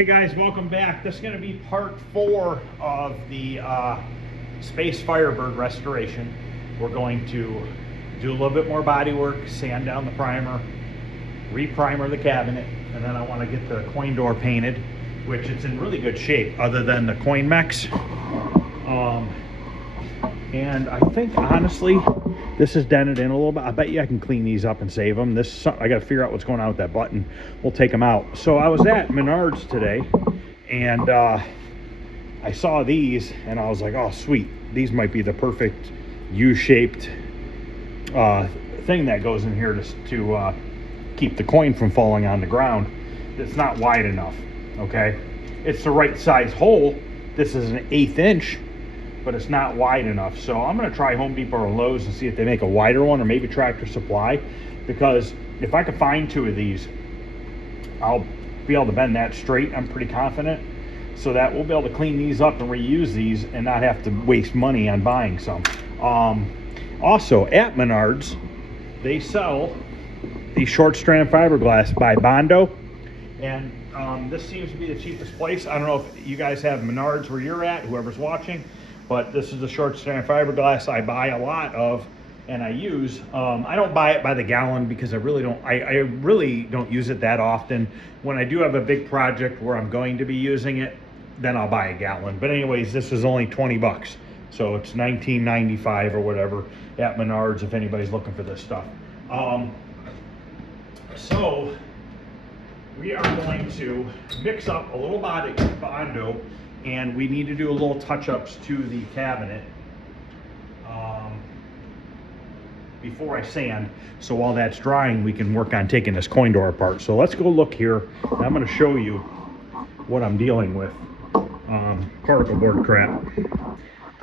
Hey guys, welcome back. This is going to be part 4 of the Space Firebird restoration. We're going to do a little bit more body work, sand down the primer, re-primer the cabinet, and then I want to get the coin door painted, which it's in really good shape other than the coin mechs. And I think honestly this is dented in a little bit. I bet you I can clean these up and save them. I got to figure out what's going on with that button. We'll take them out. So I was at Menards today and I saw these and I was like, oh sweet, these might be the perfect U-shaped thing that goes in here to keep the coin from falling on the ground. It's not wide enough, okay? It's the right size hole. This is an 1/8 inch, but it's not wide enough. So I'm gonna try Home Depot or Lowe's and see if they make a wider one, or maybe Tractor Supply, because if I could find 2 of these, I'll be able to bend that straight, I'm pretty confident, so that we'll be able to clean these up and reuse these and not have to waste money on buying some. Also at Menards, they sell the short strand fiberglass by Bondo, and this seems to be the cheapest place. I don't know if you guys have Menards where you're at, whoever's watching, but this is the short strand fiberglass I buy a lot of and I use. I don't buy it by the gallon because I really don't use it that often. When I do have a big project where I'm going to be using it, then I'll buy a gallon. But anyways, this is only 20 bucks. So it's $19.95 or whatever at Menards if anybody's looking for this stuff. So we are going to mix up a little Bondo, and we need to do a little touch-ups to the cabinet before I sand. So while that's drying, we can work on taking this coin door apart. So let's go look here. I'm going to show you what I'm dealing with. Particle board crap.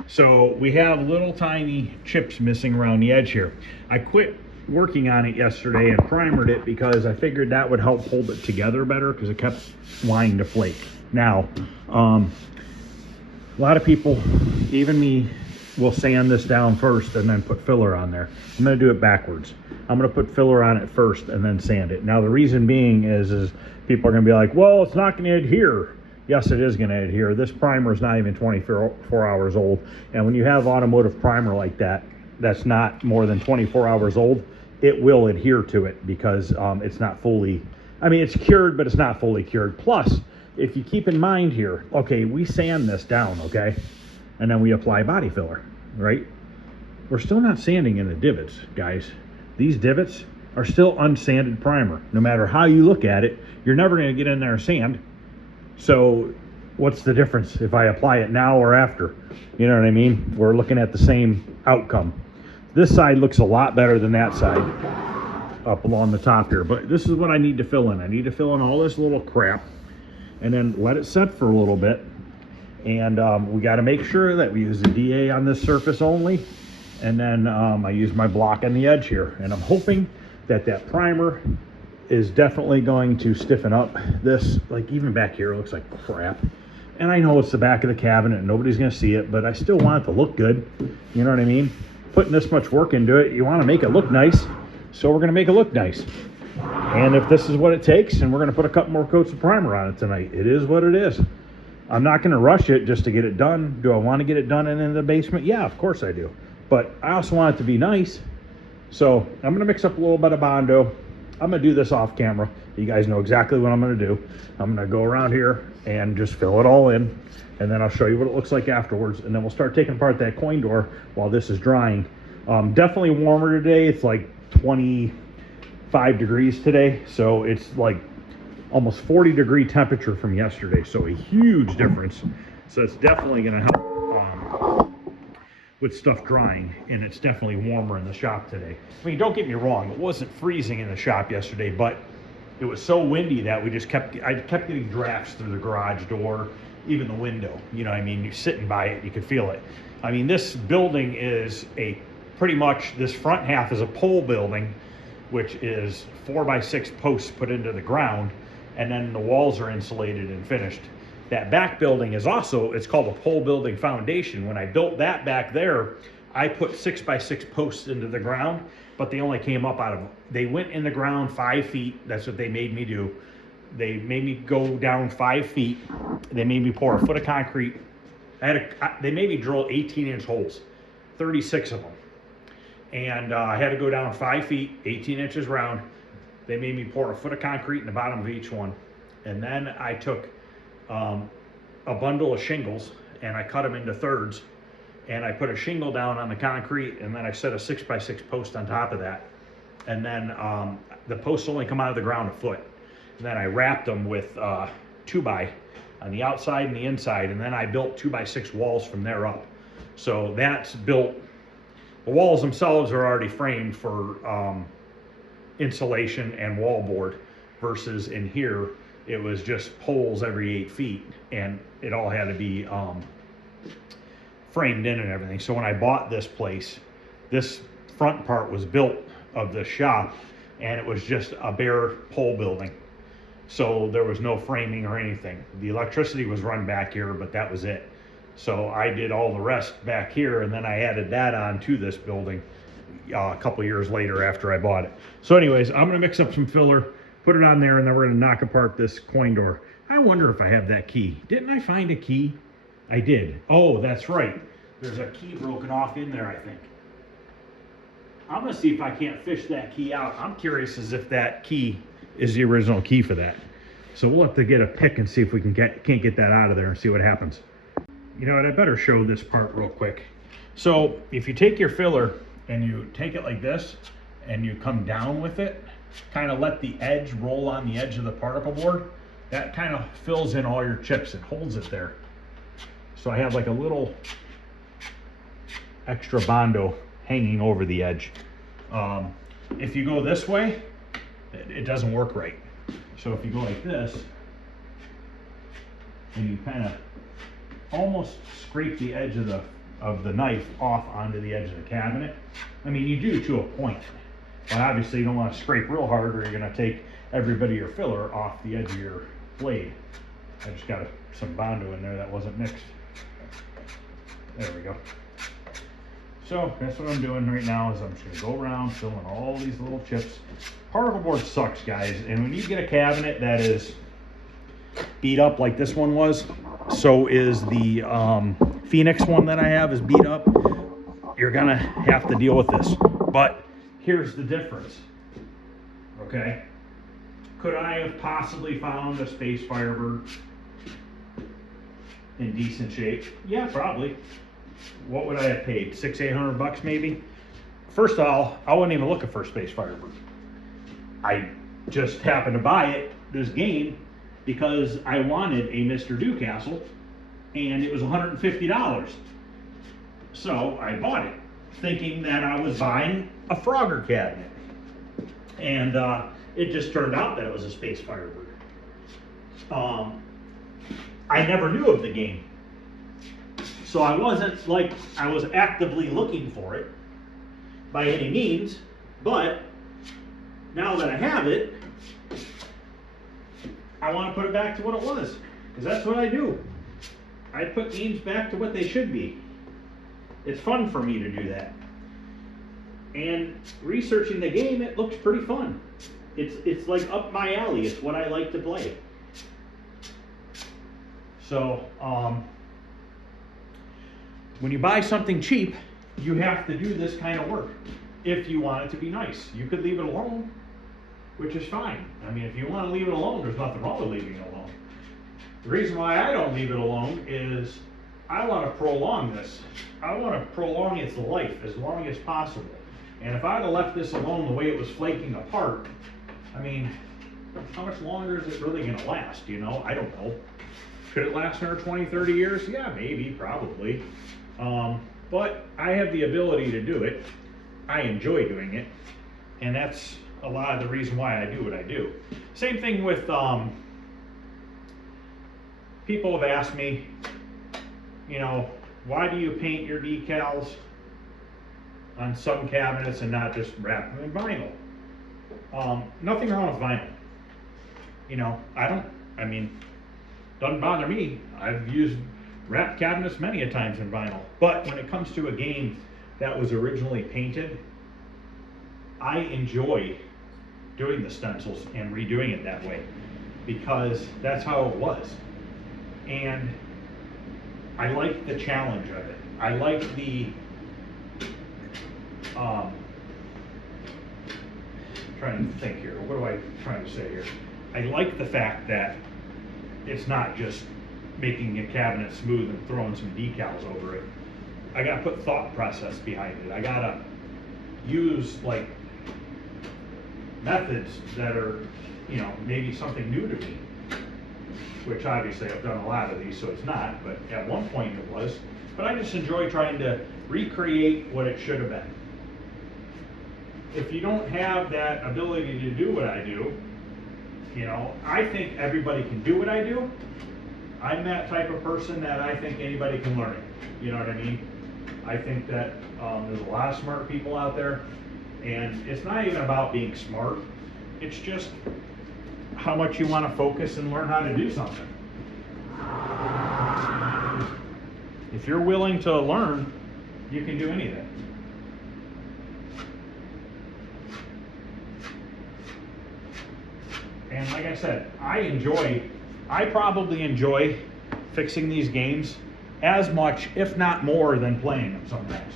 So we have little tiny chips missing around the edge here. I quit working on it yesterday and primered it because I figured that would help hold it together better, because it kept wanting to flake. Now, a lot of people, even me, will sand this down first and then put filler on there. I'm going to do it backwards. I'm going to put filler on it first and then sand it. Now the reason being is people are going to be like, well, it's not going to adhere. Yes, it is going to adhere. This primer is not even 24 hours old. And when you have automotive primer like that, that's not more than 24 hours old, it will adhere to it because it's not fully, I mean, it's cured, but it's not fully cured. Plus, if you keep in mind here, okay, we sand this down, okay? And then we apply body filler, right? We're still not sanding in the divots, guys. These divots are still unsanded primer. No matter how you look at it, you're never going to get in there and sand. So what's the difference if I apply it now or after? You know what I mean? We're looking at the same outcome. This side looks a lot better than that side up along the top here, but this is what I need to fill in. I need to fill in all this little crap and then let it set for a little bit. And we got to make sure that we use the DA on this surface only. And then I use my block on the edge here. And I'm hoping that that primer is definitely going to stiffen up this. Like even back here, it looks like crap. And I know it's the back of the cabinet and nobody's going to see it, but I still want it to look good. You know what I mean? Putting this much work into it, you want to make it look nice. So we're going to make it look nice. And if this is what it takes, and we're going to put a couple more coats of primer on it tonight, it is what it is. I'm not going to rush it just to get it done. Do I want to get it done and in the basement? Yeah, of course I do. But I also want it to be nice. So I'm going to mix up a little bit of Bondo. I'm going to do this off camera. You guys know exactly what I'm going to do. I'm going to go around here and just fill it all in. And then I'll show you what it looks like afterwards. And then we'll start taking apart that coin door while this is drying. Definitely warmer today. It's like 25 degrees today. So it's like almost 40-degree temperature from yesterday, so a huge difference. So it's definitely going to help with stuff drying, and it's definitely warmer in the shop today. I mean, don't get me wrong, it wasn't freezing in the shop yesterday, but it was so windy that I kept getting drafts through the garage door, even the window. You know what I mean? You're sitting by it, you could feel it. I mean, this building is pretty much, this front half is a pole building, which is 4x6 posts put into the ground, and then the walls are insulated and finished. That back building is also, it's called a pole building foundation. When I built that back there, I put 6x6 posts into the ground, but they only came up they went in the ground 5 feet. That's what they made me do. They made me go down 5 feet. They made me pour a foot of concrete. They made me drill 18-inch holes, 36 of them. And I had to go down 5 feet, 18 inches round. They made me pour a foot of concrete in the bottom of each one. And then I took a bundle of shingles and I cut them into thirds. And I put a shingle down on the concrete, and then I set a 6x6 post on top of that. And then the posts only come out of the ground a foot. And then I wrapped them with 2x on the outside and the inside, and then I built 2x6 walls from there up. So that's built. The walls themselves are already framed for insulation and wallboard, versus in here it was just poles every 8 feet, and it all had to be framed in and everything. So when I bought this place, this front part was built of the shop, and it was just a bare pole building. So there was no framing or anything. The electricity was run back here, but that was it. So I did all the rest back here, and then I added that on to this building a couple years later after I bought it. So anyways, I'm gonna mix up some filler, put it on there, and then we're gonna knock apart this coin door. I wonder if I have that key. Didn't I find a key? I did. Oh, that's right. There's a key broken off in there, I think. I'm gonna see if I can't fish that key out. I'm curious as if that key is the original key for that. So we'll have to get a pick and see if we can't get that out of there and see what happens. You know what, I better show this part real quick. So if you take your filler and you take it like this and you come down with it, kind of let the edge roll on the edge of the particle board, that kind of fills in all your chips. It holds it there. So I have like a little extra Bondo hanging over the edge. If you go this way, it doesn't work right. So if you go like this, and you kind of almost scrape the edge of the knife off onto the edge of the cabinet. I mean, you do to a point, but obviously you don't want to scrape real hard, or you're going to take every bit of your filler off the edge of your blade. I just got some Bondo in there that wasn't mixed. There we go. So that's what I'm doing right now, is I'm just gonna go around filling all these little chips. Particle board sucks, guys. And when you get a cabinet that is beat up like this one was, so is the Phoenix one that I have is beat up. You're gonna have to deal with this. But here's the difference, okay? Could I have possibly found a Space Firebird in decent shape? Yeah, probably. What would I have paid? $600-800 maybe? First of all, I wasn't even looking for a Space Firebird. I just happened to buy it this game because I wanted a Mr. Newcastle, and it was $150. So I bought it, thinking that I was buying a Frogger cabinet. And it just turned out that it was a Space Firebird. I never knew of the game. So I wasn't like I was actively looking for it by any means, but now that I have it, I want to put it back to what it was, because that's what I do. I put games back to what they should be. It's fun for me to do that. And researching the game, it looks pretty fun. It's like up my alley. It's what I like to play. So, when you buy something cheap, you have to do this kind of work if you want it to be nice. You could leave it alone, which is fine. I mean, if you want to leave it alone, there's nothing wrong with leaving it alone. The reason why I don't leave it alone is I want to prolong this. I want to prolong its life as long as possible. And if I'd have left this alone the way it was flaking apart, I mean, how much longer is it really going to last, you know? I don't know. Could it last another 20, 30 years? Yeah, maybe, probably. But I have the ability to do it. I enjoy doing it. And that's a lot of the reason why I do what I do. Same thing with, people have asked me, you know, why do you paint your decals on some cabinets and not just wrap them in vinyl? Nothing wrong with vinyl. You know, doesn't bother me. I've used wrapped cabinets many a times in vinyl. But when it comes to a game that was originally painted, I enjoy doing the stencils and redoing it that way. because that's how it was. And I like the challenge of it. I like the trying to think here. What am I trying to say here? I like the fact that it's not just making a cabinet smooth and throwing some decals over it. I gotta put thought process behind it. I gotta use like methods that are, you know, maybe something new to me, which obviously I've done a lot of these, so it's not, but at one point it was. But I just enjoy trying to recreate what it should have been. If you don't have that ability to do what I do, you know, I think everybody can do what I do. I'm that type of person that I think anybody can learn it. You know what I mean? I think that there's a lot of smart people out there, and it's not even about being smart. It's just how much you want to focus and learn how to do something. If you're willing to learn, you can do anything. And like I said, I probably enjoy fixing these games as much, if not more, than playing them sometimes.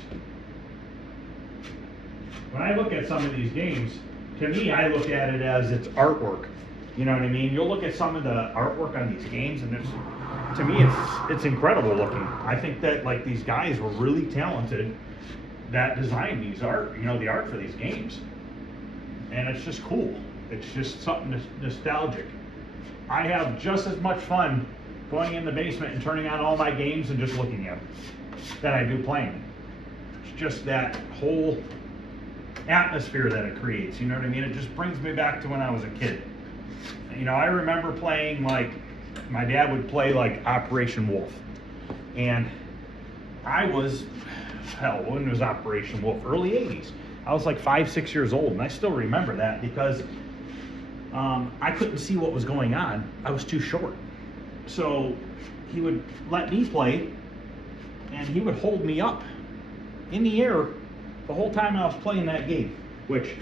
When I look at some of these games, to me, I look at it as it's artwork. You know what I mean? You'll look at some of the artwork on these games, and to me, it's incredible looking. I think that like these guys were really talented that designed these art, you know, the art for these games. And it's just cool. It's just something nostalgic. I have just as much fun going in the basement and turning on all my games and just looking at them than I do playing. It's just that whole atmosphere that it creates, you know what I mean? It just brings me back to when I was a kid. You know, I remember playing, like, my dad would play like Operation Wolf. And I was, hell, when was Operation Wolf? Early 80s. I was like 5, 6 years old, and I still remember that because I couldn't see what was going on. I was too short. So he would let me play, and he would hold me up in the air the whole time I was playing that game, which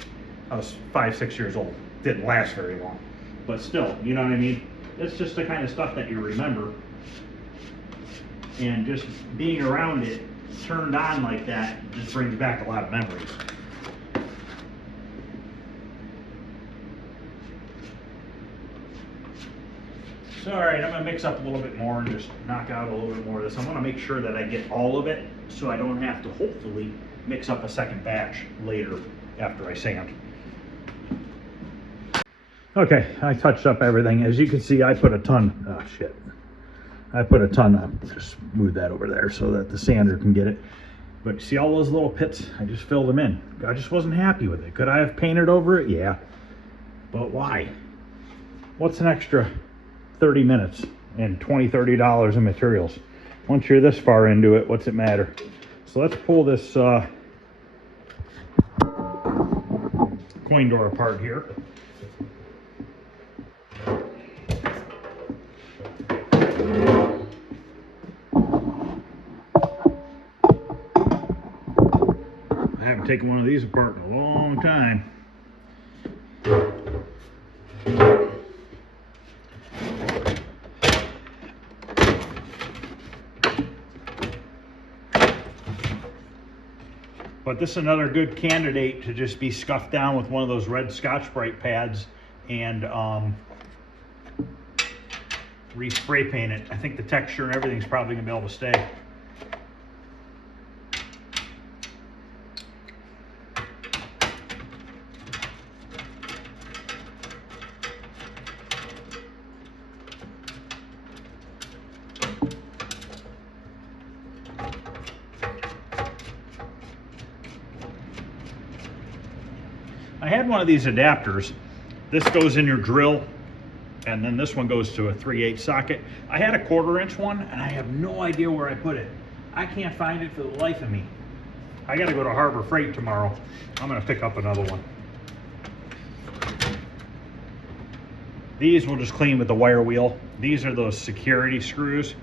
I was 5, 6 years old. Didn't last very long, but still, you know what I mean? It's just the kind of stuff that you remember, and just being around it turned on like that just brings back a lot of memories. So, all right, I'm gonna mix up a little bit more and just knock out a little bit more of this. I wanna make sure that I get all of it so I don't have to hopefully mix up a second batch later after I sand. Okay, I touched up everything. As you can see, I put a ton, oh shit. I put a ton of, just move that over there so that the sander can get it. But see all those little pits? I just filled them in. I just wasn't happy with it. Could I have painted over it? Yeah. But why? What's an extra 30 minutes and $20–$30 in materials? Once you're this far into it, what's it matter? So let's pull this coin door apart here. I haven't taken one of these apart in a long time. But this is another good candidate to just be scuffed down with one of those red Scotch-Brite pads and re-spray paint it. I think the texture and everything's probably gonna be able to stay. I had one of these adapters. This goes in your drill, and then this one goes to a 3/8 socket. I had a 1/4" one, and I have no idea where I put it. I can't find it for the life of me. I gotta go to Harbor Freight tomorrow. I'm gonna pick up another one. These we'll just clean with the wire wheel. These are those security screws.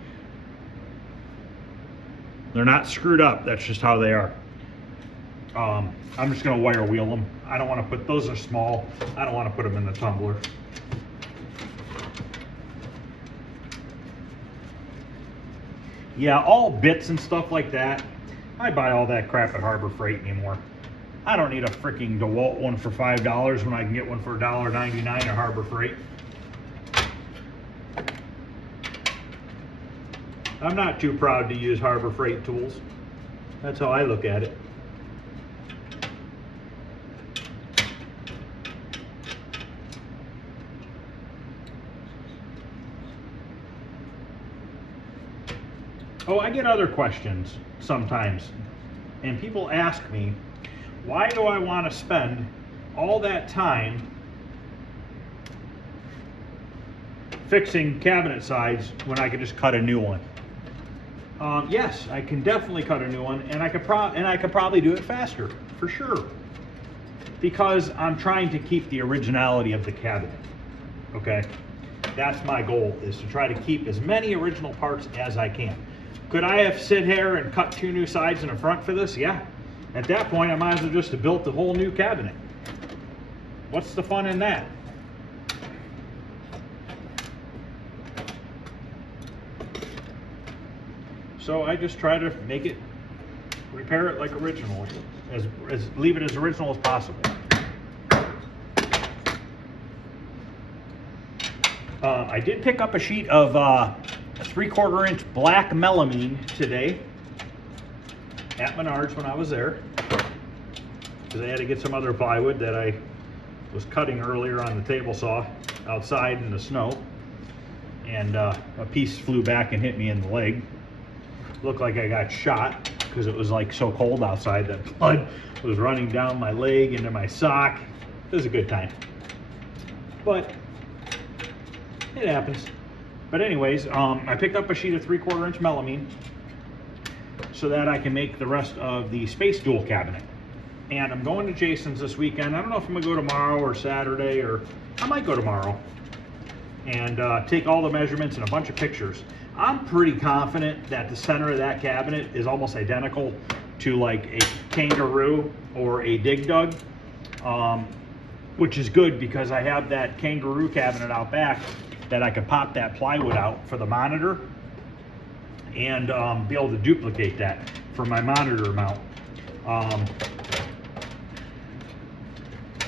They're not screwed up, that's just how they are. I'm just gonna wire wheel them. I don't wanna put, those are small. I don't wanna put them in the tumbler. Yeah, all bits and stuff like that. I buy all that crap at Harbor Freight anymore. I don't need a freaking DeWalt one for $5 when I can get one for $1.99 at Harbor Freight. I'm not too proud to use Harbor Freight tools. That's how I look at it. Oh, I get other questions sometimes, and people ask me, why do I want to spend all that time fixing cabinet sides when I could just cut a new one? Yes, I can definitely cut a new one, and I could probably do it faster, for sure, because I'm trying to keep the originality of the cabinet. Okay, that's my goal, is to try to keep as many original parts as I can. Could I have sit here and cut 2 new sides and a front for this? Yeah. At that point, I might as well just have built the whole new cabinet. What's the fun in that? So I just try to make it, repair it like original, leave it as original as possible. I did pick up a sheet of 3/4 inch black melamine today at Menards when I was there, because I had to get some other plywood that I was cutting earlier on the table saw outside in the snow, and a piece flew back and hit me in the leg. Looked like I got shot because it was like so cold outside that blood was running down my leg into my sock. It was a good time, but it happens. But anyways, I picked up a sheet of 3/4 inch melamine so that I can make the rest of the space dual cabinet. And I'm going to Jason's this weekend. I don't know if I'm gonna go tomorrow or Saturday, or I might go tomorrow and take all the measurements and a bunch of pictures. I'm pretty confident that the center of that cabinet is almost identical to like a Kangaroo or a Dig Dug, which is good because I have that Kangaroo cabinet out back that I could pop that plywood out for the monitor and be able to duplicate that for my monitor mount,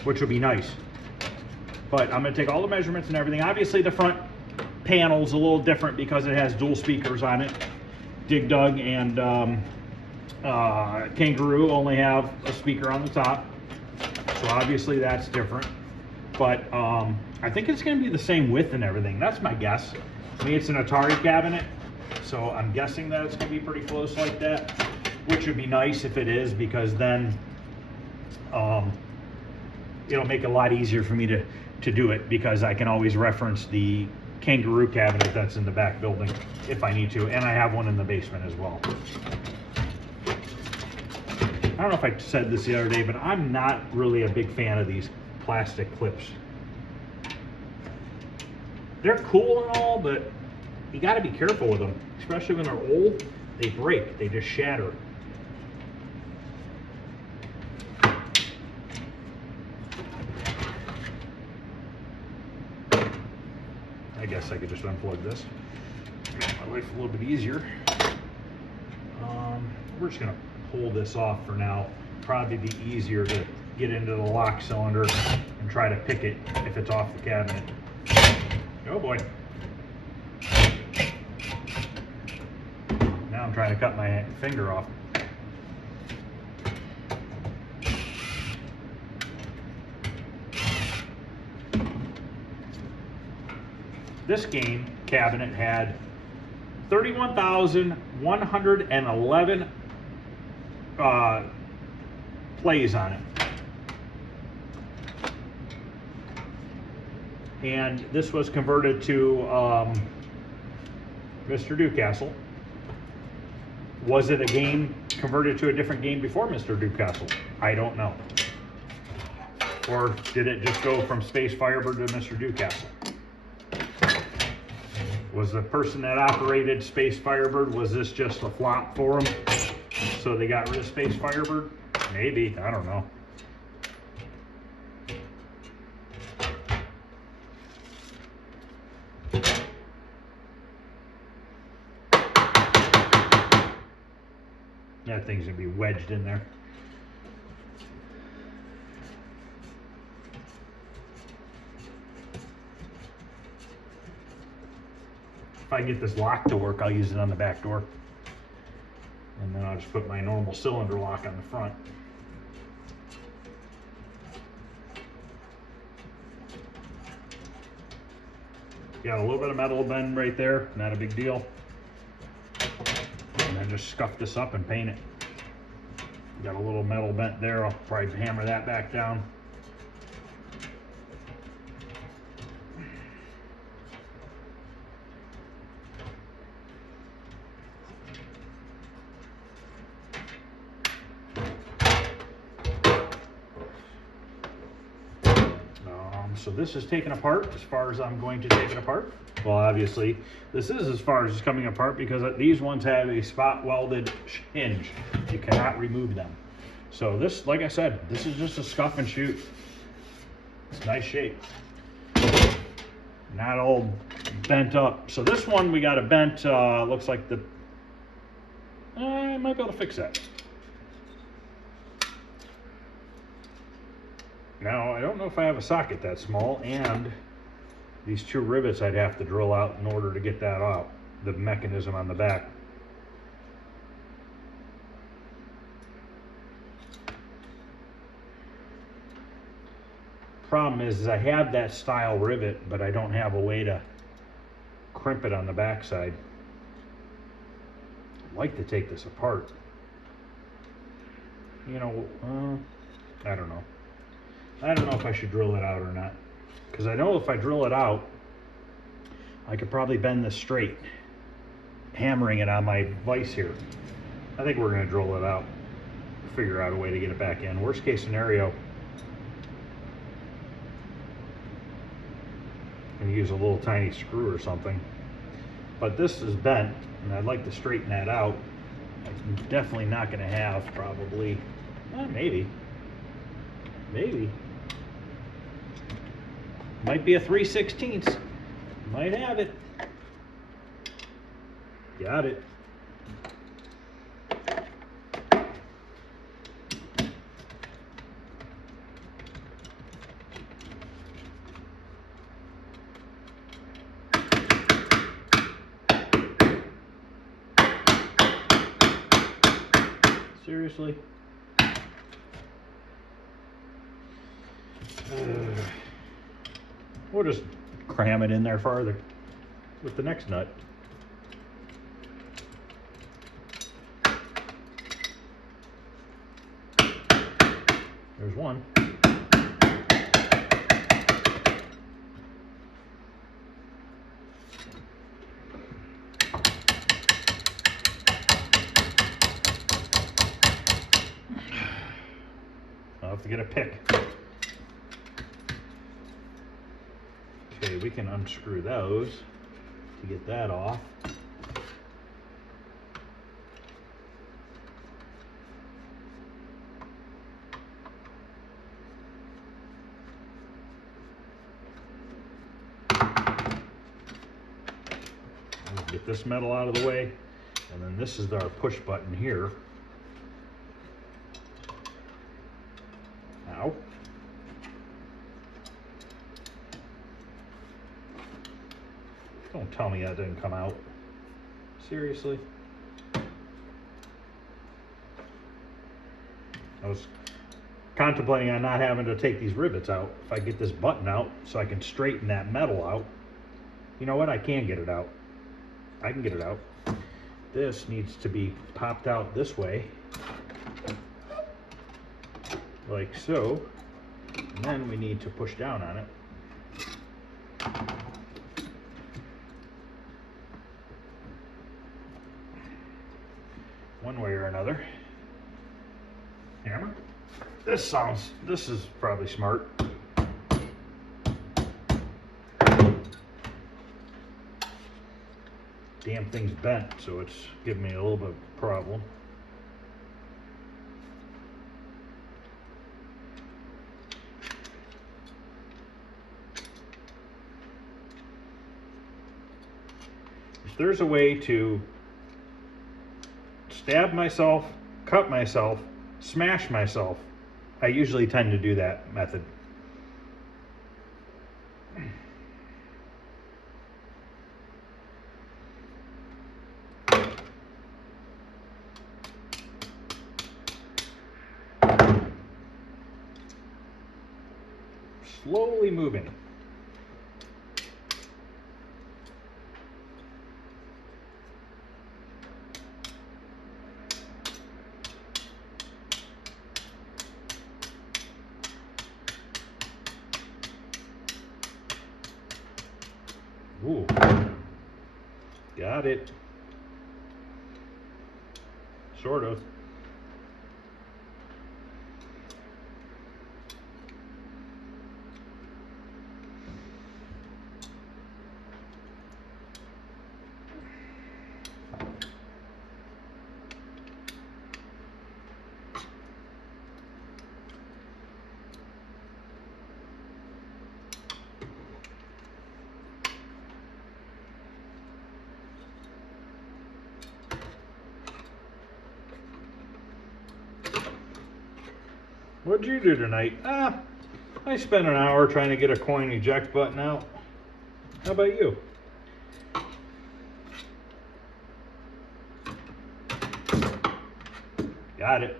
which would be nice. But I'm going to take all the measurements and everything. Obviously the front panel's a little different because it has dual speakers on it. Dig Dug and Kangaroo only have a speaker on the top, so obviously that's different. But I think it's going to be the same width and everything. That's my guess. I mean, it's an Atari cabinet, so I'm guessing that it's going to be pretty close like that, which would be nice if it is, because then it'll make it a lot easier for me to do it, because I can always reference the Kangaroo cabinet that's in the back building if I need to, and I have one in the basement as well. I don't know if I said this the other day, but I'm not really a big fan of these plastic clips. They're cool and all, but you got to be careful with them, especially when they're old. They break, they just shatter. I guess I could just unplug this. Make my life a little bit easier. We're just going to pull this off for now. Probably be easier to get into the lock cylinder and try to pick it if it's off the cabinet. Oh boy. Now I'm trying to cut my finger off. This game cabinet had 31,111 plays on it. And this was converted to Mr. Newcastle. Was it a game converted to a different game before Mr. Newcastle? I don't know. Or did it just go from Space Firebird to Mr. Newcastle? Was the person that operated Space Firebird, was this just a flop for them, so they got rid of Space Firebird? Maybe, I don't know. That thing's gonna be wedged in there. If I get this lock to work, I'll use it on the back door. And then I'll just put my normal cylinder lock on the front. Got a little bit of metal bend right there, not a big deal. And then just scuff this up and paint it. Got a little metal bent there, I'll probably hammer that back down. So this is taken apart as far as I'm going to take it apart. Well, obviously, this is as far as it's coming apart because these ones have a spot welded hinge. You cannot remove them. So this, like I said, this is just a scuff and shoot. It's nice shape. Not all bent up. So this one we got a bent, looks like the, I might be able to fix that. Now, I don't know if I have a socket that small, and these two rivets I'd have to drill out in order to get that out, the mechanism on the back. Problem is I have that style rivet, but I don't have a way to crimp it on the back side. I'd like to take this apart. You know, I don't know. I don't know if I should drill it out or not, because I know if I drill it out, I could probably bend this straight, hammering it on my vise here. I think we're going to drill it out, figure out a way to get it back in. Worst case scenario, I'm going to use a little tiny screw or something. But this is bent, and I'd like to straighten that out. I'm definitely not going to have probably, maybe. Might be a 3/16. Might have it. Got it. Seriously? We'll just cram it in there farther with the next nut. There's one. I'll have to get a pick. Okay, we can unscrew those to get that off. Get this metal out of the way, and then this is our push button here. Ow. Don't tell me that didn't come out. Seriously? I was contemplating on not having to take these rivets out. If I get this button out so I can straighten that metal out. You know what? I can get it out. I can get it out. This needs to be popped out this way. Like so. And then we need to push down on it. One way or another. Hammer. This is probably smart. Damn thing's bent, so it's giving me a little bit of a problem. If there's a way to stab myself, cut myself, smash myself. I usually tend to do that method. Slowly moving. Ooh, got it. Sort of. What'd you do tonight? I spent an hour trying to get a coin eject button out. How about you? Got it.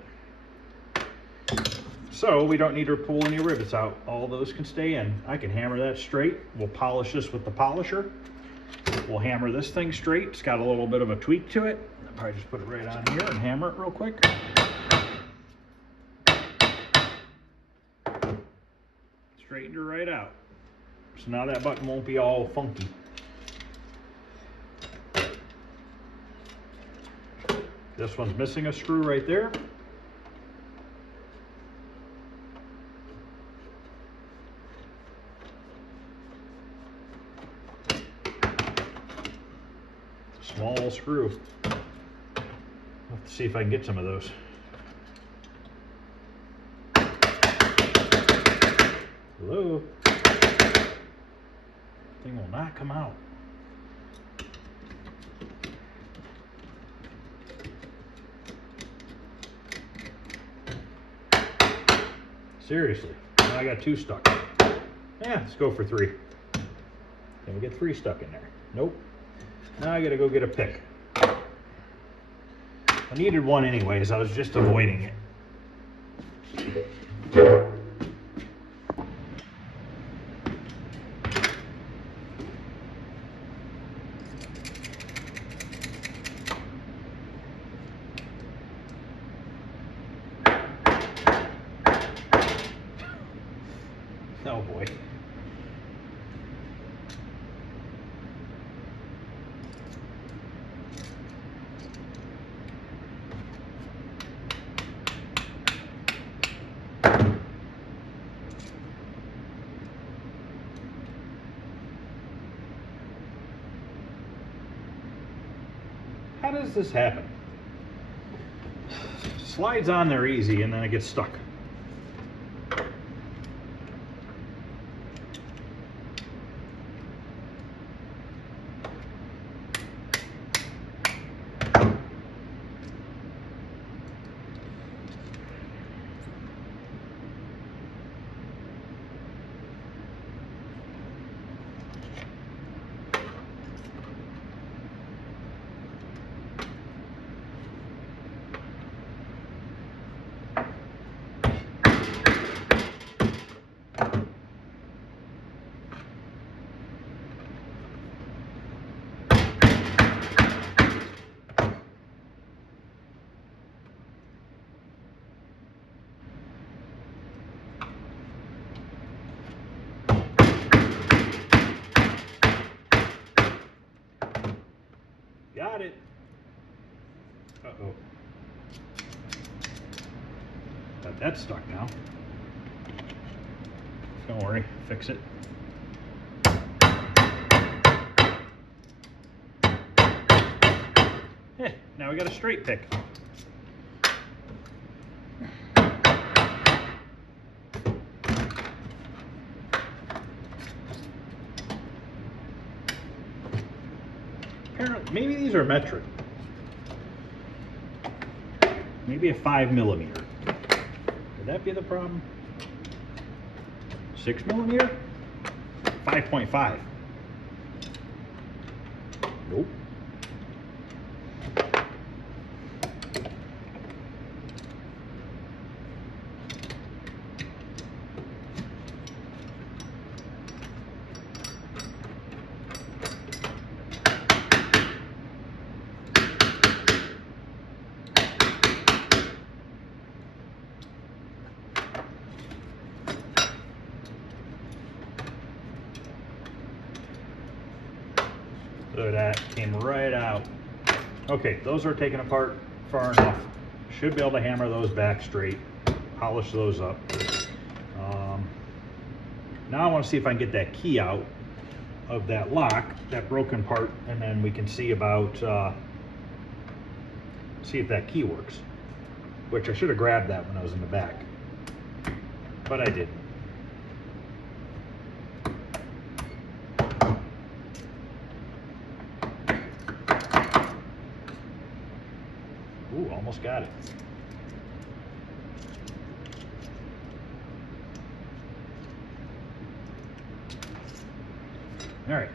So we don't need to pull any rivets out. All those can stay in. I can hammer that straight. We'll polish this with the polisher. We'll hammer this thing straight. It's got a little bit of a tweak to it. I'll probably just put it right on here and hammer it real quick. Straightened her right out. So now that button won't be all funky. This one's missing a screw right there. Small screw. I'll have to see if I can get some of those. Hello? Thing will not come out. Seriously, now I got 2 stuck. Yeah, let's go for 3. Can we get 3 stuck in there? Nope. Now I gotta go get a pick. I needed one anyways, I was just avoiding it. Oh boy. How does this happen? Slides on there easy and then it gets stuck. Got it. Uh-oh. Got that stuck now. Don't worry, fix it. Now we got a straight pick. Apparently, maybe these are metric. maybe a 5mm. Would that be the problem? 6mm? 5.5. Nope. Look at that, came right out. Okay, those are taken apart far enough. Should be able to hammer those back straight, polish those up. Now I want to see if I can get that key out of that lock, that broken part, and then we can see about, see if that key works. Which I should have grabbed that when I was in the back, but I didn't. Ooh, almost got it. All right.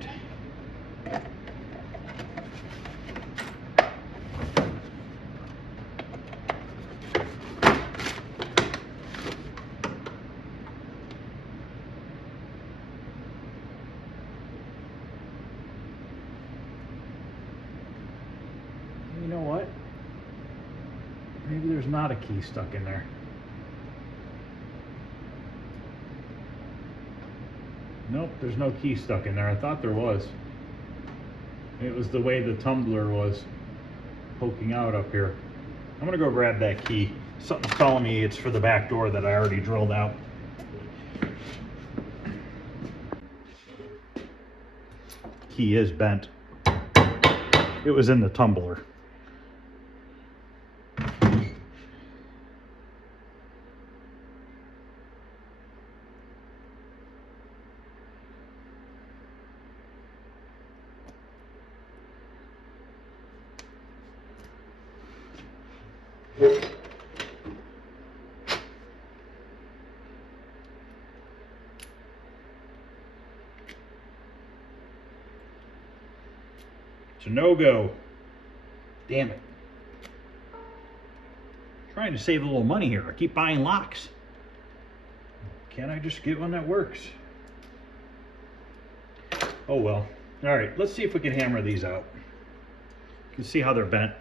You know what? Maybe there's not a key stuck in there. Nope, there's no key stuck in there. I thought there was. It was the way the tumbler was poking out up here. I'm gonna go grab that key. Something's telling me it's for the back door that I already drilled out. Key is bent. It was in the tumbler. It's a no-go. Damn it. Trying to save a little money here. I keep buying locks. Can't I just get one that works? Oh well. All right, let's see if we can hammer these out. You can see how they're bent.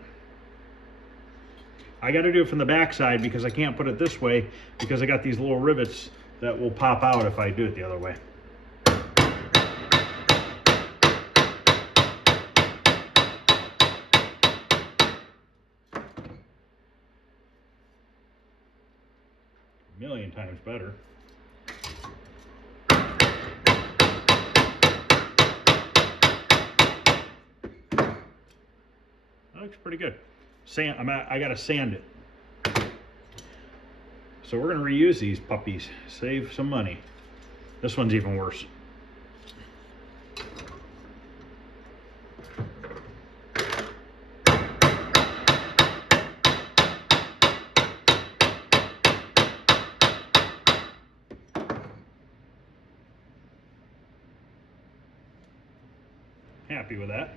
I got to do it from the back side because I can't put it this way because I got these little rivets that will pop out if I do it the other way. A million times better. That looks pretty good. I gotta sand it. So we're gonna reuse these puppies, save some money. This one's even worse. Happy with that.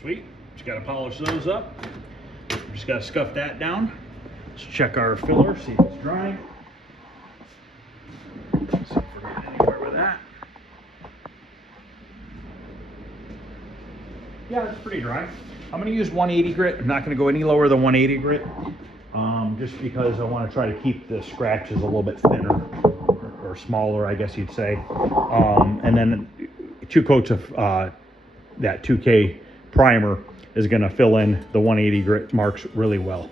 Sweet. Just got to polish those up. Just got to scuff that down. Let's check our filler, see if it's drying. See if we're getting anywhere with that. Yeah, it's pretty dry. I'm going to use 180 grit. I'm not going to go any lower than 180 grit, just because I want to try to keep the scratches a little bit thinner or smaller, I guess you'd say. And then 2 coats of that 2K primer is going to fill in the 180 grit marks really well.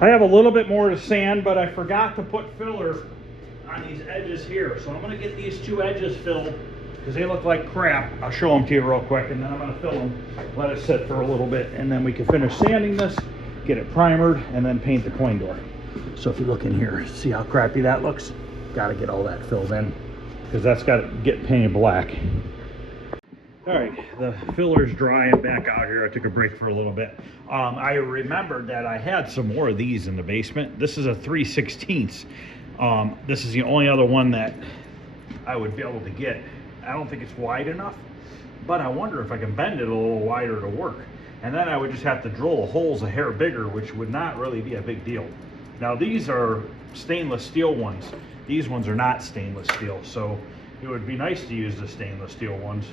I have a little bit more to sand, but I forgot to put filler on these edges here. So I'm gonna get these two edges filled because they look like crap. I'll show them to you real quick, and then I'm gonna fill them, let it sit for a little bit, and then we can finish sanding this, get it primered, and then paint the coin door. So if you look in here, see how crappy that looks? Gotta get all that filled in because that's got to get painted black. All right, the filler's dry and back out here. I took a break for a little bit. I remembered that I had some more of these in the basement. This is a 3/16. This is the only other one that I would be able to get. I don't think it's wide enough, but I wonder if I can bend it a little wider to work. And then I would just have to drill holes a hair bigger, which would not really be a big deal. Now these are stainless steel ones. These ones are not stainless steel, so it would be nice to use the stainless steel ones.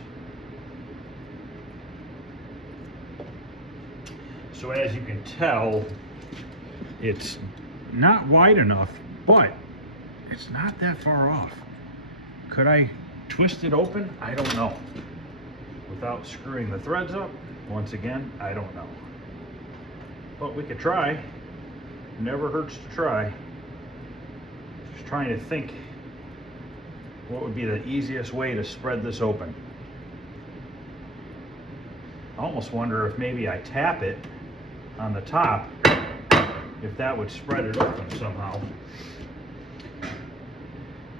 So as you can tell, it's not wide enough, but it's not that far off. Could I twist it open? I don't know. Without screwing the threads up, once again, I don't know. But we could try. Never hurts to try. Just trying to think what would be the easiest way to spread this open. I almost wonder if maybe I tap it on the top, if that would spread it open somehow.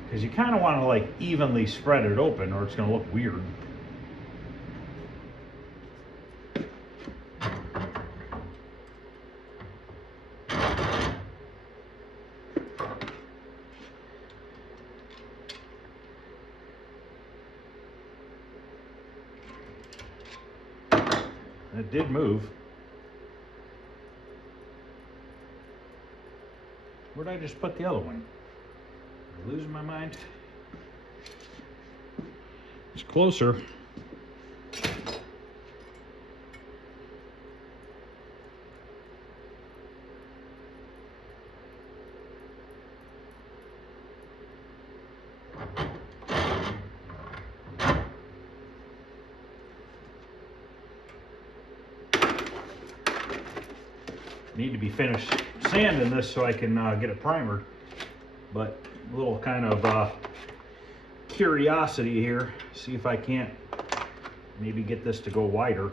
Because you kind of want to like evenly spread it open or it's going to look weird. It did move. Where'd I just put the other one? Am I losing my mind? It's closer. Need to be finished sanding this so I can get it primered, but a little kind of curiosity here, see if I can't maybe get this to go wider.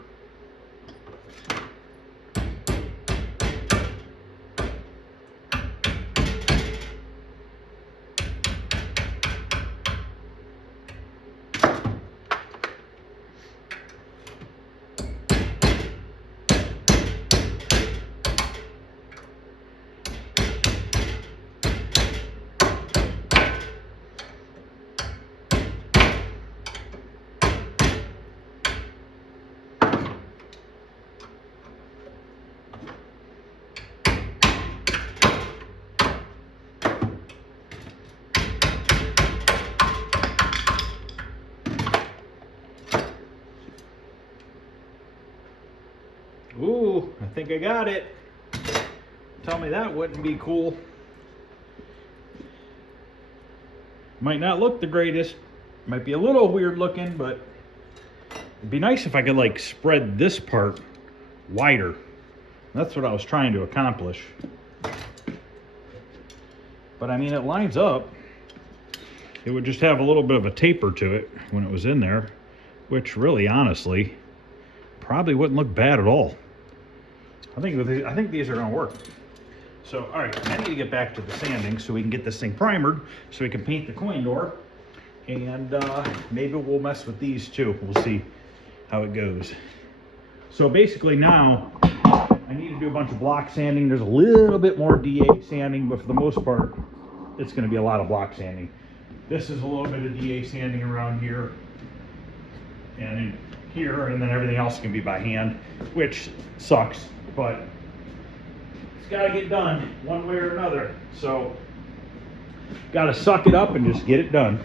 Ooh, I think I got it. Tell me that wouldn't be cool. Might not look the greatest. Might be a little weird looking, but it'd be nice if I could like spread this part wider. That's what I was trying to accomplish. But I mean, it lines up. It would just have a little bit of a taper to it when it was in there, which really, honestly, probably wouldn't look bad at all. I think these are gonna work. So, all right, I need to get back to the sanding so we can get this thing primered so we can paint the coin door. And maybe we'll mess with these too. We'll see how it goes. So basically now, I need to do a bunch of block sanding. There's a little bit more DA sanding, but for the most part, it's gonna be a lot of block sanding. This is a little bit of DA sanding around here and in here, and then everything else can be by hand, which sucks, but it's got to get done one way or another. So got to suck it up and just get it done.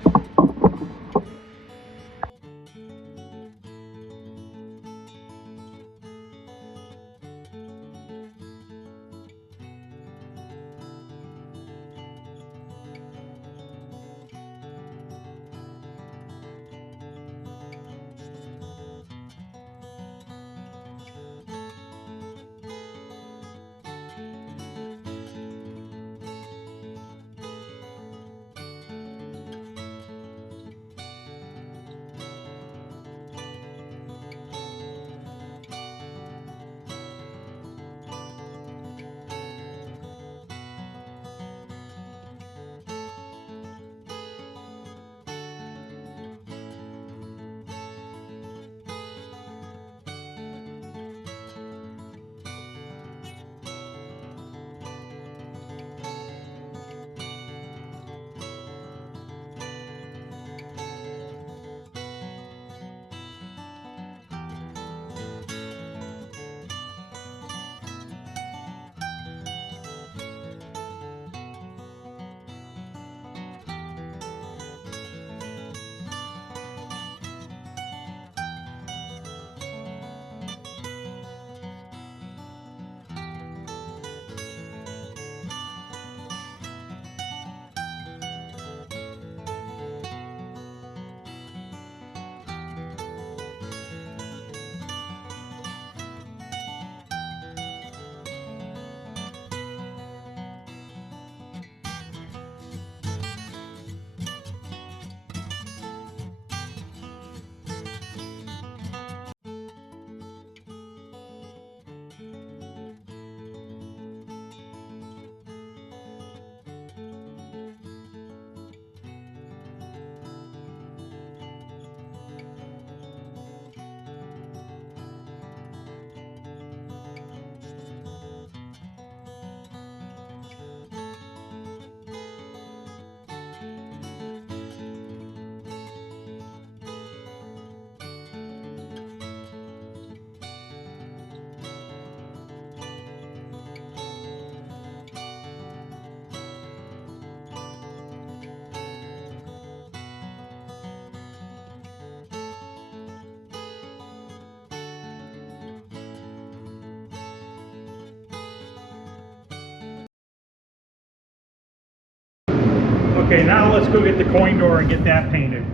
Okay, now let's go get the coin door and get that painted.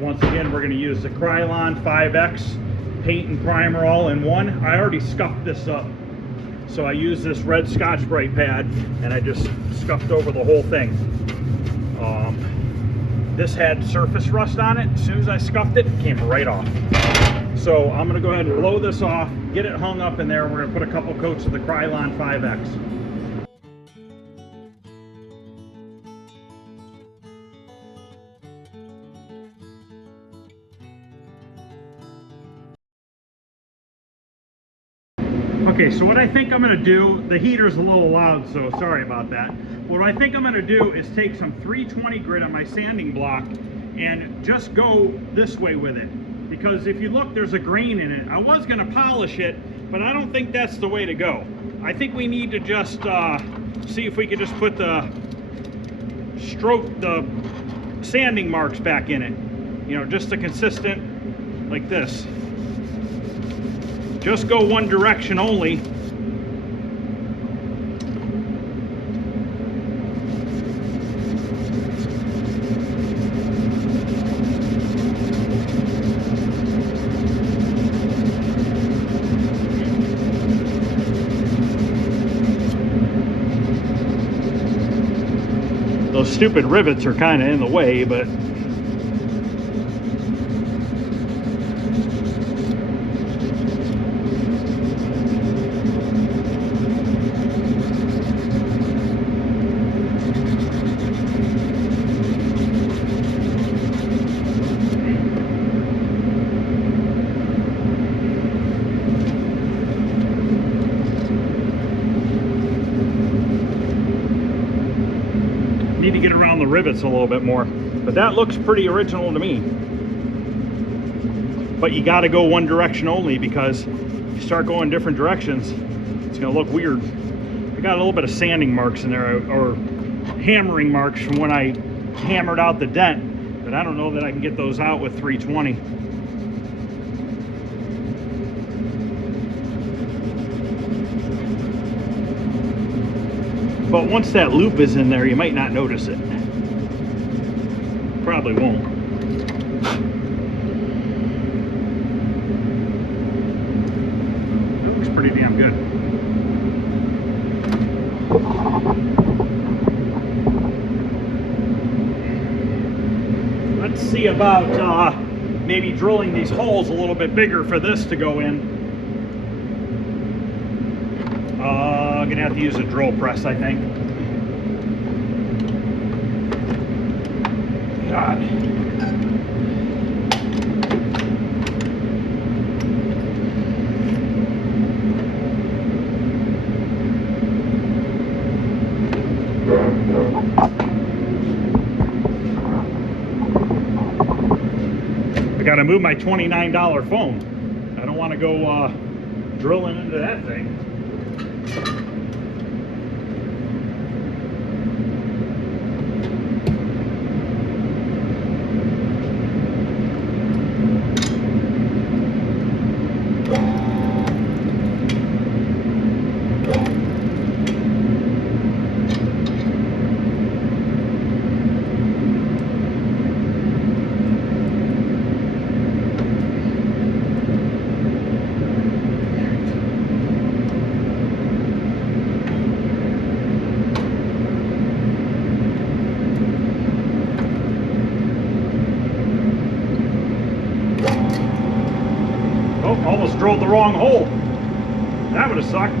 Once again, we're going to use the Krylon 5X paint and primer all in one. I already scuffed this up. So I used this red Scotch Brite pad and I just scuffed over the whole thing. This had surface rust on it. As soon as I scuffed it, it came right off. So I'm going to go ahead and blow this off, get it hung up in there. We're going to put a couple coats of the Krylon 5X. Okay, so what I think I'm going to do, the heater's a little loud, so sorry about that. What I think I'm going to do is take some 320 grit on my sanding block and just go this way with it. Because if you look, there's a grain in it. I was going to polish it, but I don't think that's the way to go. I think we need to just see if we could just put the sanding marks back in it. You know, just a consistent, like this. Just go one direction only. Those stupid rivets are kind of in the way, but need to get around the rivets a little bit more, but that looks pretty original to me. But you got to go one direction only, because if you start going different directions, it's going to look weird. I got a little bit of sanding marks in there, or hammering marks from when I hammered out the dent, but I don't know that I can get those out with 320. But once that loop is in there, you might not notice it. Probably won't. It looks pretty damn good. Let's see about maybe drilling these holes a little bit bigger for this to go in. I'm gonna have to use a drill press, I think. God. I gotta move my $29 phone. I don't want to go drilling into that thing. Almost drilled the wrong hole. That would have sucked.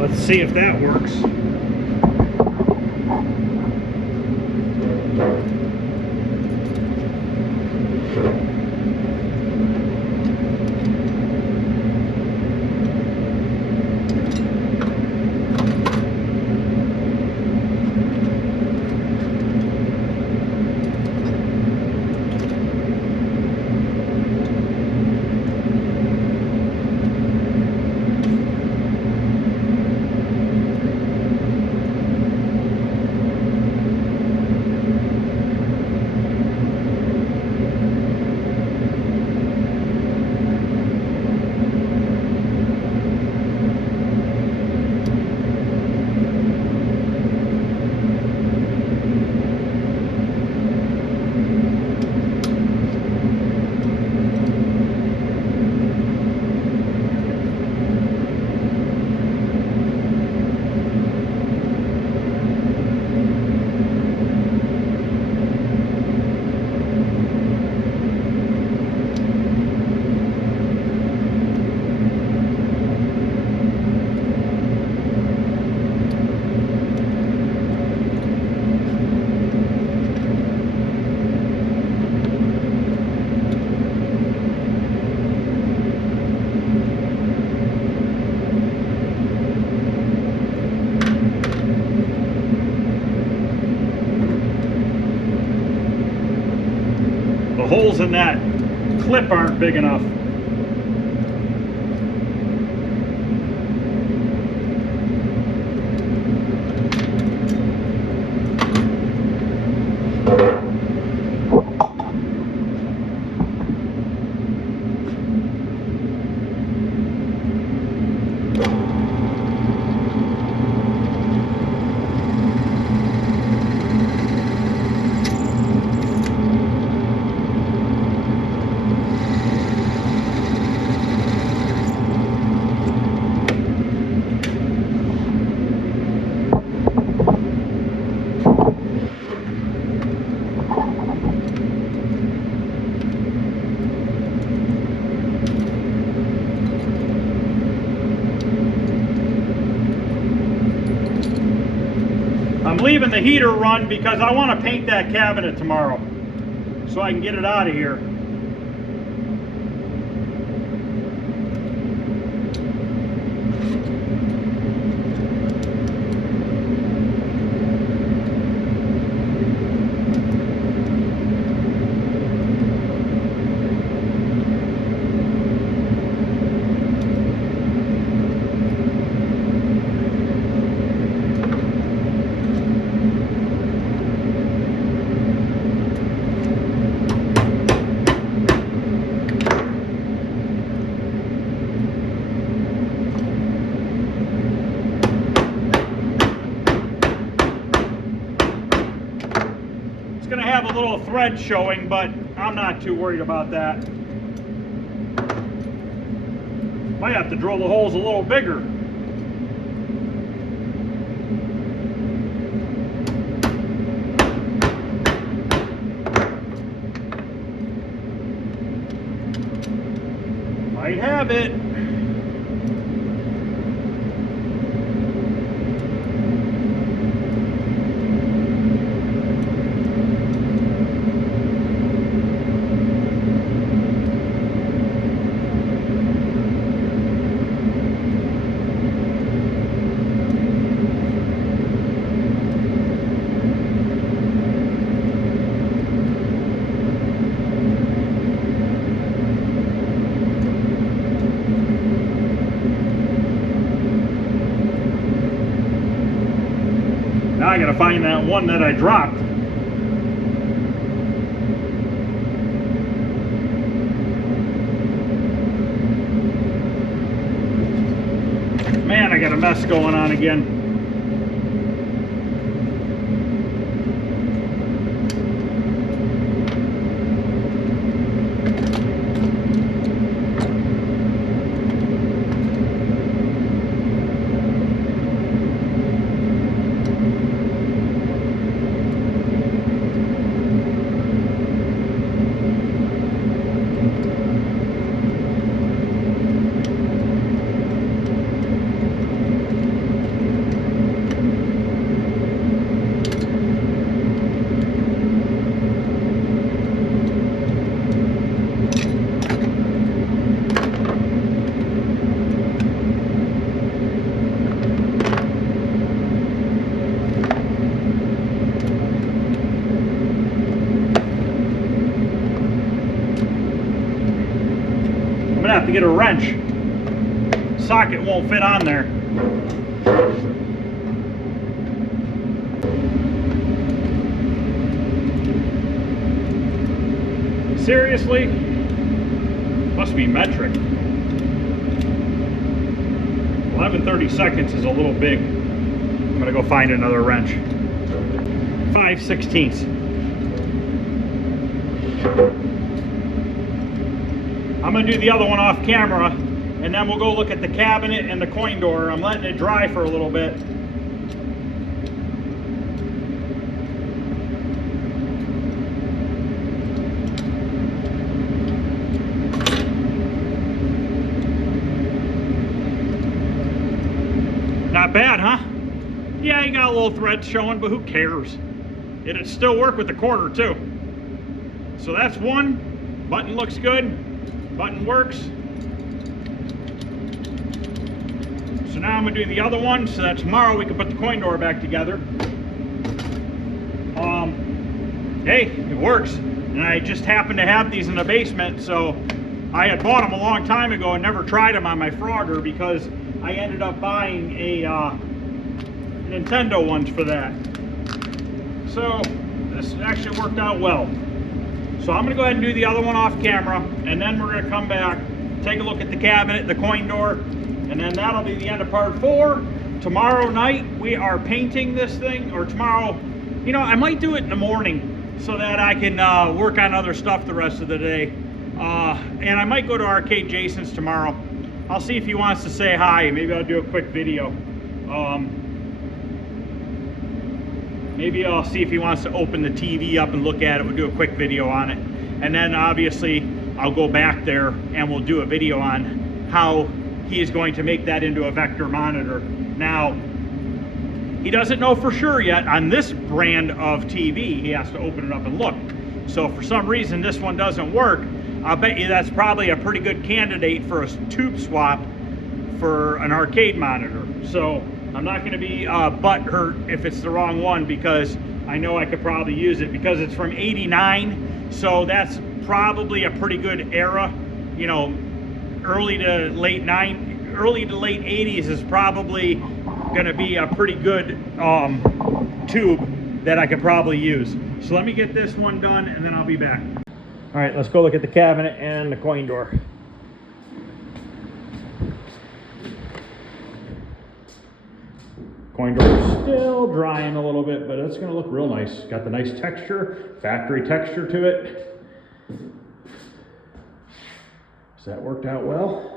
Let's see if that works. holes in that clip aren't big enough. I'm leaving the heater run because I want to paint that cabinet tomorrow so I can get it out of here. Going to have a little thread showing, but I'm not too worried about that. Might have to drill the holes a little bigger. Might have it. Now I gotta find that one that I dropped. Man, I got a mess going on again. Have to get a wrench. Socket won't fit on there. Seriously? Must be metric. 11:30 seconds is a little big. I'm gonna go find another wrench. 5/16. I'm going to do the other one off camera, and then we'll go look at the cabinet and the coin door. I'm letting it dry for a little bit. Not bad, huh? Yeah, you got a little thread showing, but who cares? It'd still work with the quarter too. So that's one. Button looks good. Button works. So now I'm going to do the other one so that tomorrow we can put the coin door back together. Hey, it works. And and I just happened to have these in the basement, so I had bought them a long time ago and never tried them on my Frogger because I ended up buying a Nintendo ones for that. So this actually worked out well. So I'm gonna go ahead and do the other one off camera, and then we're gonna come back, take a look at the cabinet, the coin door, and then that'll be the end of part 4. Tomorrow night we are painting this thing, or tomorrow, you know, I might do it in the morning so that I can work on other stuff the rest of the day. And I might go to Arcade Jason's tomorrow. I'll see if he wants to say hi. Maybe I'll do a quick video. Maybe I'll see if he wants to open the TV up and look at it. We'll do a quick video on it. And then obviously I'll go back there and we'll do a video on how he is going to make that into a vector monitor. Now, he doesn't know for sure yet on this brand of TV. He has to open it up and look. So if for some reason this one doesn't work, I'll bet you that's probably a pretty good candidate for a tube swap for an arcade monitor. So I'm not going to be butthurt if it's the wrong one, because I know I could probably use it because it's from '89. So that's probably a pretty good era. You know, early to late 80s is probably going to be a pretty good tube that I could probably use. So let me get this one done and then I'll be back. All right, let's go look at the cabinet and the coin door. Coin door is still drying a little bit, but it's going to look real nice. Got the nice texture, factory texture to it. So that worked out well.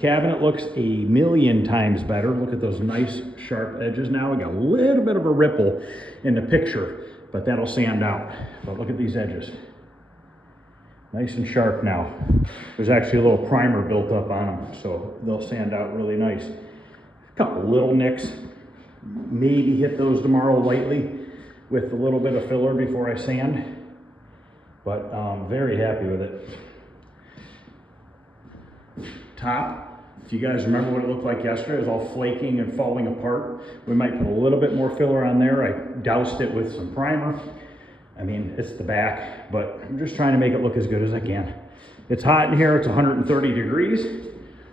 Cabinet looks a million times better. Look at those nice sharp edges now. We got a little bit of a ripple in the picture, but that'll sand out. But look at these edges. Nice and sharp now. There's actually a little primer built up on them, so they'll sand out really nice. A couple little nicks. Maybe hit those tomorrow lightly with a little bit of filler before I sand, but very happy with it. Top, if you guys remember what it looked like yesterday, it was all flaking and falling apart. We might put a little bit more filler on there. I doused it with some primer. I mean, it's the back, but I'm just trying to make it look as good as I can. It's hot in here, it's 130 degrees.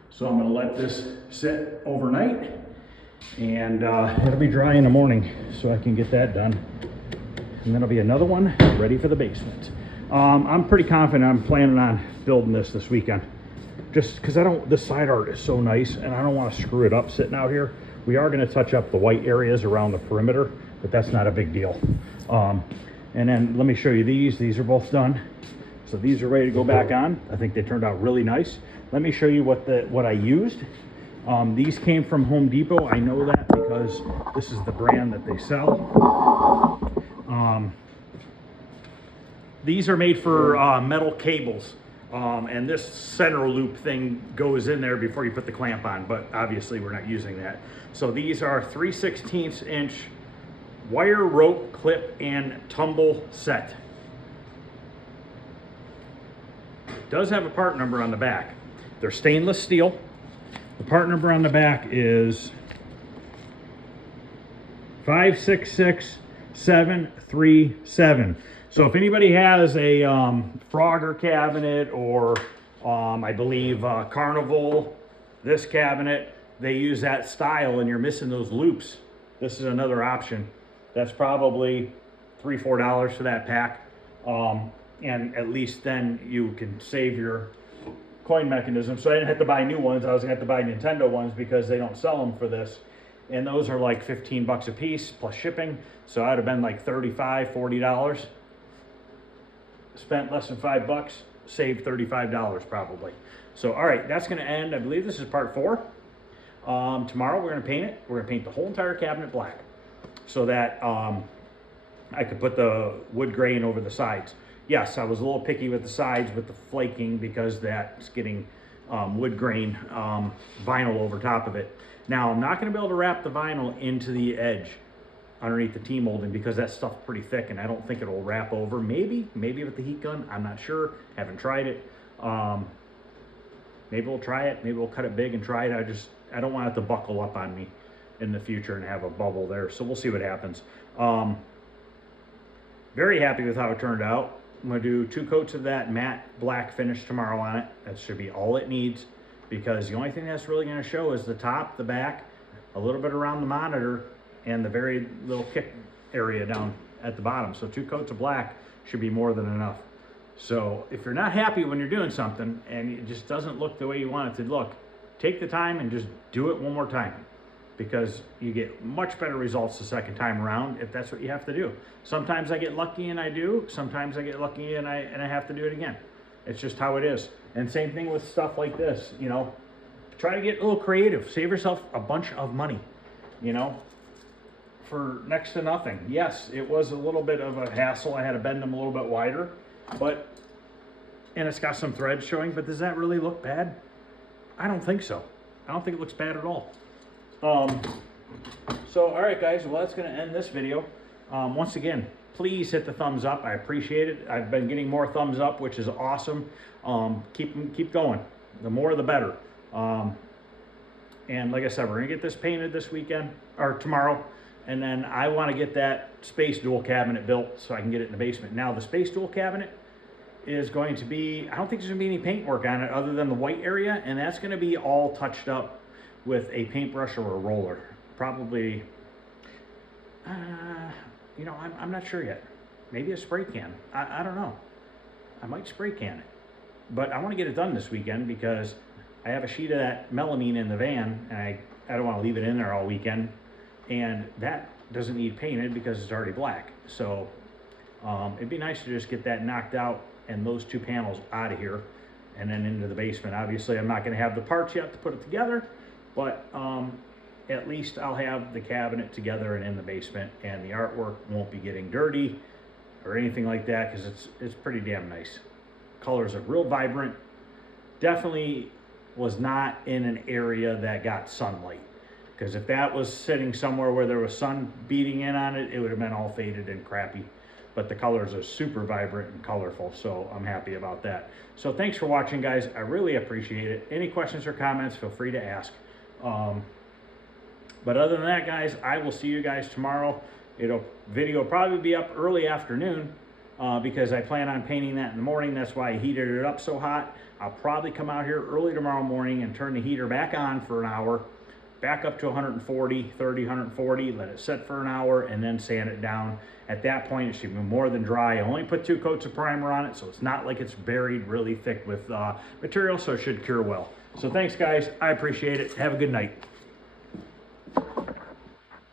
So I'm gonna let this sit overnight, and it'll be dry in the morning so I can get that done. And then there'll be another one ready for the basement. I'm pretty confident I'm planning on building this weekend. Just because this side art is so nice and I don't want to screw it up sitting out here. We are going to touch up the white areas around the perimeter, but that's not a big deal. And then let me show you these. These are both done. So these are ready to go back on. I think they turned out really nice. Let me show you what I used. These came from Home Depot. I know that because this is the brand that they sell. These are made for metal cables. And this center loop thing goes in there before you put the clamp on, but obviously we're not using that. So these are 3/16 inch wire, rope, clip, and tumble set. It does have a part number on the back. They're stainless steel. The part number on the back is 566737. So if anybody has a Frogger cabinet or I believe Carnival, this cabinet, they use that style and you're missing those loops, this is another option. That's probably $3 or $4 for that pack. And at least then you can save your coin mechanism. So I didn't have to buy new ones. I was gonna have to buy Nintendo ones because they don't sell them for this. And those are like 15 bucks a piece plus shipping. So I'd have been like $35, $40. Spent less than $5, saved $35 probably. So, all right, that's gonna end. I believe this is part 4. Tomorrow we're gonna paint it. We're gonna paint the whole entire cabinet black so that I could put the wood grain over the sides. Yes, I was a little picky with the sides with the flaking because that's getting wood grain vinyl over top of it. Now, I'm not gonna be able to wrap the vinyl into the edge underneath the T-molding because that stuff's pretty thick and I don't think it'll wrap over. Maybe with the heat gun, I'm not sure, haven't tried it. Maybe we'll try it, maybe we'll cut it big and try it. I don't want it to buckle up on me in the future and have a bubble there, so we'll see what happens. Very happy with how it turned out. I'm gonna do 2 coats of that matte black finish tomorrow on it. That should be all it needs, because the only thing that's really gonna show is the top, the back, a little bit around the monitor, and the very little kick area down at the bottom. So 2 coats of black should be more than enough. So if you're not happy when you're doing something and it just doesn't look the way you want it to look, take the time and just do it one more time, because you get much better results the second time around if that's what you have to do. Sometimes I get lucky and I do, sometimes I get lucky and I have to do it again. It's just how it is. And same thing with stuff like this, you know, try to get a little creative, save yourself a bunch of money, you know, for next to nothing. Yes, it was a little bit of a hassle. I had to bend them a little bit wider, and it's got some threads showing, but does that really look bad? I don't think so. I don't think it looks bad at all. So, all right, guys, well, that's going to end this video. Once again, please hit the thumbs up. I appreciate it. I've been getting more thumbs up, which is awesome. Keep going. The more, the better. And like I said, we're going to get this painted this weekend, or tomorrow. And then I want to get that space dual cabinet built so I can get it in the basement. Now, the space dual cabinet is going to be, I don't think there's going to be any paint work on it other than the white area. And that's going to be all touched up with a paintbrush or a roller. Probably, you know, I'm not sure yet. Maybe a spray can. I don't know. I might spray can it. But I want to get it done this weekend because I have a sheet of that melamine in the van, and I don't want to leave it in there all weekend. And that doesn't need painted because it's already black. So it'd be nice to just get that knocked out and those 2 panels out of here and then into the basement. Obviously, I'm not going to have the parts yet to put it together, but at least I'll have the cabinet together and in the basement, and the artwork won't be getting dirty or anything like that because it's pretty damn nice. Colors are real vibrant. Definitely was not in an area that got sunlight, because if that was sitting somewhere where there was sun beating in on it, it would have been all faded and crappy. But the colors are super vibrant and colorful, so I'm happy about that. So thanks for watching, guys. I really appreciate it. Any questions or comments, feel free to ask. But other than that, guys, I will see you guys tomorrow. Video will probably be up early afternoon because I plan on painting that in the morning. That's why I heated it up so hot. I'll probably come out here early tomorrow morning and turn the heater back on for an hour, back up to 140, 30, 140, let it set for an hour, and then sand it down. At that point, it should be more than dry. I only put 2 coats of primer on it, so it's not like it's buried really thick with material, so it should cure well. So thanks, guys. I appreciate it. Have a good night.